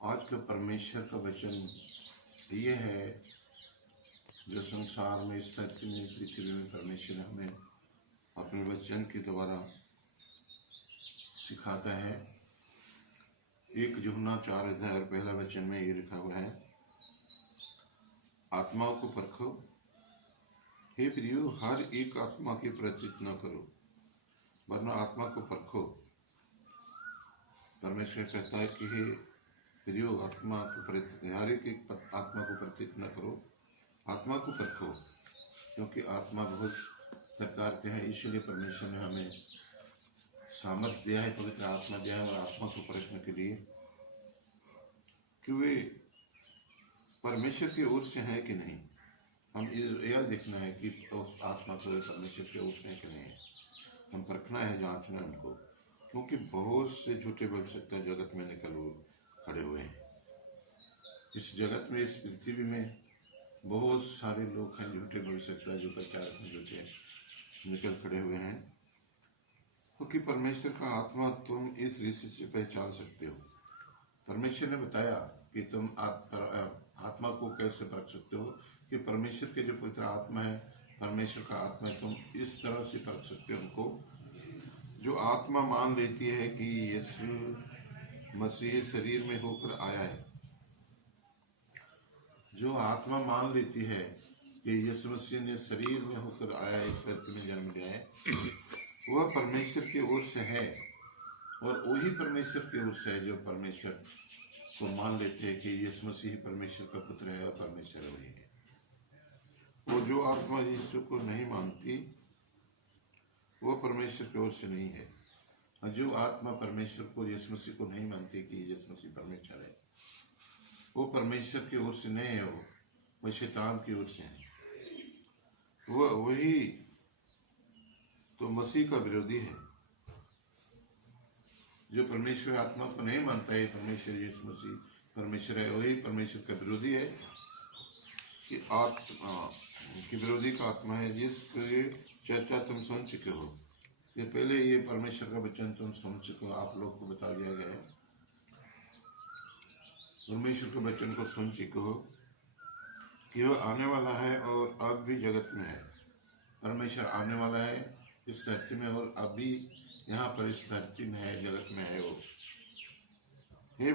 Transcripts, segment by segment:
आज का परमेश्वर का वचन ये है जो संसार में इस धरती में पृथ्वी में परमेश्वर हमें अपने वचन के द्वारा सिखाता है। 1 यूहन्ना 4 पहला वचन में ये लिखा हुआ है, आत्माओं को परखो, हे प्रियो हर एक आत्मा की प्रतीत न करो वरना आत्मा को परखो। परमेश्वर कहता है कि हे प्रियो आत्मा को हर एक आत्मा को प्रतीत न करो, आत्मा को परखो, क्योंकि आत्मा बहुत प्रकार के हैं। इसलिए परमेश्वर ने हमें सामर्थ्य दिया है, पवित्र आत्मा दिया है और आत्मा को परखने के लिए कि वे परमेश्वर की ओर से है कि नहीं। हम यह देखना है कि उस आत्मा को परमेश्वर की ओर से है कि नहीं, हम परखना है, जांचना है उनको, क्योंकि बहुत से झूठे भविष्यवक्ता जगत में निकल खड़े हुए हैं। इस जगत में, इस पृथ्वी में बहुत सारे लोग हैं झूठे भविष्यवक्ता जो प्रचारक में झूठे निकल खड़े हुए हैं, क्योंकि परमेश्वर का आत्मा तुम इस रीति से पहचान सकते हो। परमेश्वर ने बताया कि तुम आत्मा को कैसे परख सकते हो कि परमेश्वर के जो पवित्र आत्मा है, परमेश्वर का आत्मा है, तुम इस तरह से परख सकते हो उनको। जो आत्मा मान लेती है कि यीशु मसीह शरीर में होकर आया है, जो आत्मा मान लेती है कि यीशु मसीह ने शरीर में होकर आया है, इस धरती में जन्म लिया है, वह परमेश्वर की ओर से है और वही परमेश्वर की ओर से है। जो परमेश्वर को मान लेते हैं कि यीशु मसीह परमेश्वर का पुत्र है और परमेश्वर वही है। वो जो आत्मा यीशु को नहीं मानती वो परमेश्वर की ओर से नहीं है, और जो आत्मा परमेश्वर को, यीशु मसीह को नहीं मानती कि यीशु मसीह परमेश्वर है, वो परमेश्वर की ओर से नहीं है, वो शैतान की ओर से है। वो वही तो मसीह का विरोधी है। जो परमेश्वर आत्मा को नहीं मानता है परमेश्वर यीशु मसीह परमेश्वर है, वही परमेश्वर का विरोधी है कि आत्मा की विरोधी का आत्मा है, जिसकी चर्चा तुम सुन चुके हो। ये पहले ये परमेश्वर का वचन तुम सुन चुके हो, आप लोग को बता दिया गया है। परमेश्वर के वचन को सुन चुके हो कि वह आने वाला है और अब भी जगत में है। परमेश्वर आने वाला है इस धरती में और अभी यहाँ पर इस धरती में है, जगत में है वो। हे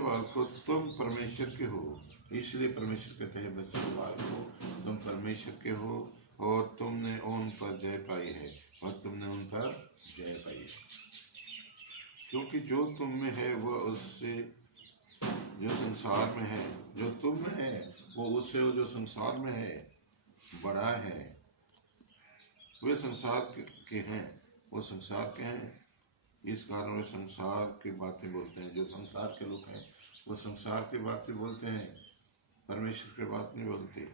बालकों तुम परमेश्वर के हो, इसलिए परमेश्वर कहते हैं बच्चों बालकों तुम परमेश्वर के हो और तुमने उन पर जय पाई है और तुमने उन पर जय पाई है, क्योंकि जो तुम में है वह उससे जो संसार में है, जो तुम में है वो उससे जो संसार में है बड़ा है। वे संसार के हैं, वो संसार के हैं, इस कारण वे संसार की बातें बोलते हैं। जो संसार के लोग हैं वो संसार की बातें बोलते हैं, परमेश्वर की बात नहीं बोलते।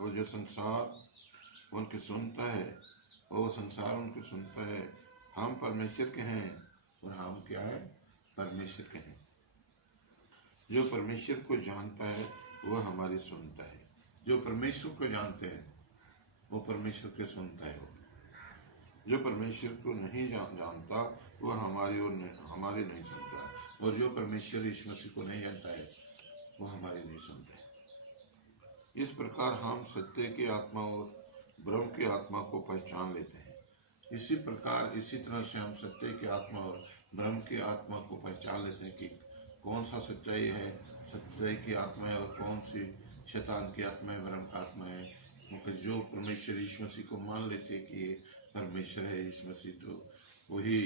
और जो संसार उनकी सुनता है वो संसार उनकी सुनता है। हम परमेश्वर के हैं और हम क्या है, परमेश्वर के हैं। जो परमेश्वर को जानता है वह हमारी सुनता है। जो परमेश्वर को जानते हैं वो परमेश्वर के सुनता है। जो परमेश्वर को नहीं जानता वह हमारी नहीं सुनता, और जो परमेश्वर यीशु मसीह को नहीं जानता है वो हमारी नहीं सुनता है। इस प्रकार हम सत्य की आत्मा और ब्रह्म की आत्मा को पहचान लेते हैं। इसी तरह से हम सत्य की आत्मा और ब्रह्म की आत्मा को पहचान लेते हैं कि कौन सा सच्चाई है, सत्य की आत्मा है, और कौन सी शैतान की आत्मा है, ब्रह्म का आत्मा है। क्योंकि जो परमेश्वर यीशु मसीह को मान लेते हैं कि ये परमेश्वर है यीशु मसीह, तो वही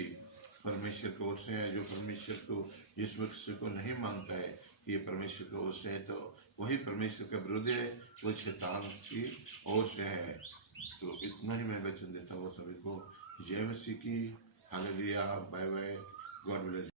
परमेश्वर की ओर से है। जो परमेश्वर को, यीशु मसीह को नहीं मानता है कि ये परमेश्वर की ओर से है, तो वही परमेश्वर का विरोधी है, वो शैतान की ओर से है। तो इतना ही मैं वचन देता हूँ सभी को। जय मसीह की, hallelujah, bye bye, God bless.